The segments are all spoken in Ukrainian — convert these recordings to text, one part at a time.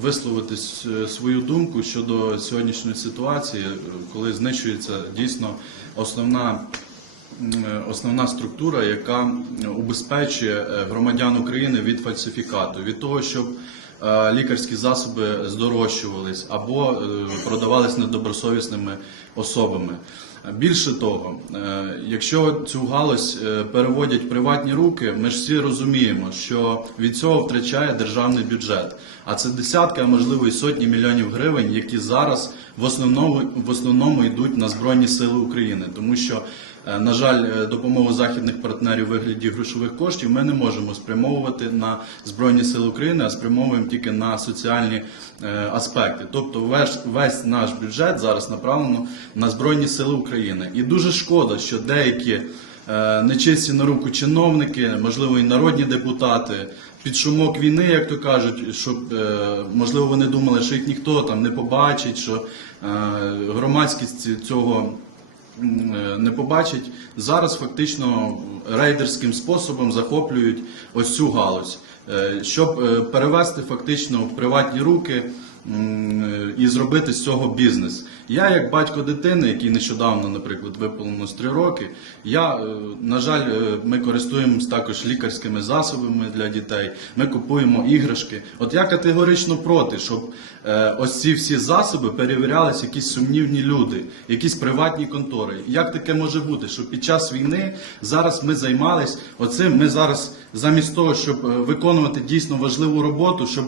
висловити свою думку щодо сьогоднішньої ситуації, е, коли знищується дійсно основна. е, Основна структура, яка убезпечує е, громадян України від фальсифікату, від того, щоб е, лікарські засоби здорожчувались або е, продавались недобросовісними особами. Більше того, е, якщо цю галузь е, переводять приватні руки, ми ж всі розуміємо, що від цього втрачає державний бюджет. А це десятки, а можливо і сотні мільйонів гривень, які зараз в основному в основному йдуть на Збройні Сили України, тому що. На жаль, допомогу західних партнерів у вигляді грошових коштів ми не можемо спрямовувати на Збройні Сили України, а спрямовуємо тільки на соціальні е, аспекти. Тобто весь, весь наш бюджет зараз направлено на Збройні Сили України. І дуже шкода, що деякі е, нечисті на руку чиновники, можливо, і народні депутати, під шумок війни, як то кажуть, щоб е, можливо вони думали, що їх ніхто там не побачить, що громадськість цього не побачить. Зараз фактично рейдерським способом захоплюють ось цю галузь, Е, щоб е, перевести фактично в приватні руки е, і зробити з цього бізнес. Я, як батько дитини, який нещодавно, наприклад, виповнилось 3 роки, я, е, на жаль, е, ми користуємось також лікарськими засобами для дітей, ми купуємо іграшки. От я категорично проти, щоб е, ось ці всі засоби перевірялись якісь сумнівні люди, якісь приватні контори. Як таке може бути, що під час війни зараз ми займались оцим, ми зараз замість того, щоб виконувати дійсно важливу роботу, щоб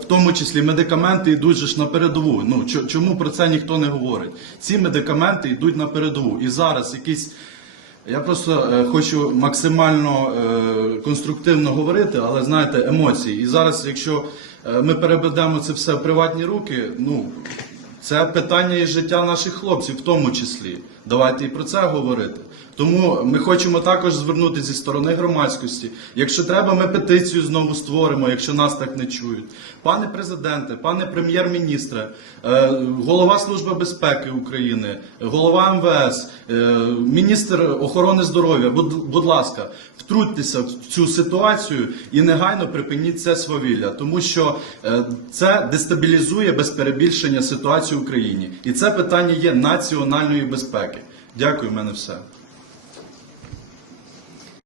в тому числі медикаменти йдуть ж на передову. Ну чому про це ніхто не говорить? Ці медикаменти йдуть на передову. І зараз якісь. Я просто е, хочу максимально е, конструктивно говорити, але знаєте, емоції. І зараз, якщо е, ми переведемо це все в приватні руки, ну це питання і життя наших хлопців, в тому числі. Давайте і про це говорити. Тому ми хочемо також звернутися зі сторони громадськості. Якщо треба, ми петицію знову створимо, якщо нас так не чують. Пане президенте, пане прем'єр-міністре, е, голова Служби безпеки України, голова МВС, е, міністр охорони здоров'я, будь, ласка, втрутьтеся в цю ситуацію і негайно припиніть це свавілля, тому що е, це дестабілізує без перебільшення ситуацію в Україні. І це питання є національної безпеки. Дякую, в мене все.